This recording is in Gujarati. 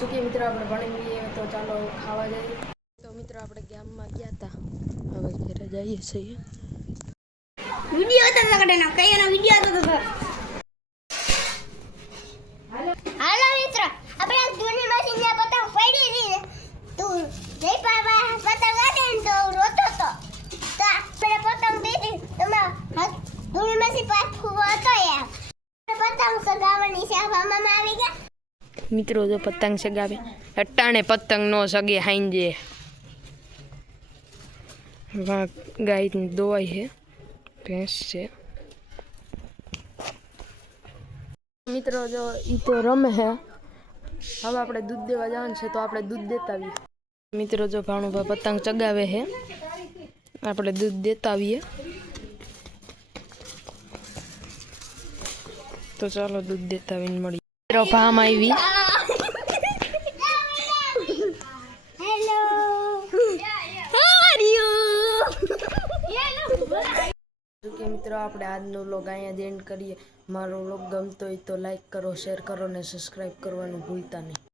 શું કે મિત્રો આપણે ભણી લઈએ તો ચાલો ખાવા જઈએ. તો મિત્રો આપણે ગામમાં ગયા હતા, હવે ઘરે જઈએ છીએ. વિડિયો હતો તગડેનો કઈનો વિડિયો હતો તો હાલો મિત્ર આપણે જૂની મશીન ને પતંગ પડી હતી ને તું જઈ પાવા પતંગ આડે ને તો રોતો તો આપણે પતંગ દીધી તમે જૂની મશીન પર ફૂવો હતો યાર પતંગ સગાવવાની છે મામા આવી ગયા. મિત્રો જો પતંગ સગાવે અટાણે પતંગ નો સગે હાંજે ગાય દોવાઈ છે, ભેંસ છે. મિત્રો જો ઈ તો રમે છે, હવે આપણે દૂધ દેવા જવાનું છે તો આપણે દૂધ દેતા આવીએ. મિત્રો જો ભાણુભા પતંગ ચગાવે છે, આપણે દૂધ દેતા આવીએ. તો ચાલો દૂધ દેતા આવીને મળીએ. મિત્રો ભામ આવી. મિત્રો આપણે આજનો વ્લોગ અહીંયા જ એન્ડ કરીએ. મારો વ્લોગ ગમતો હોય તો લાઈક કરો, શેર કરો ને સબસ્ક્રાઈબ કરવાનું ભૂલતા નહીં.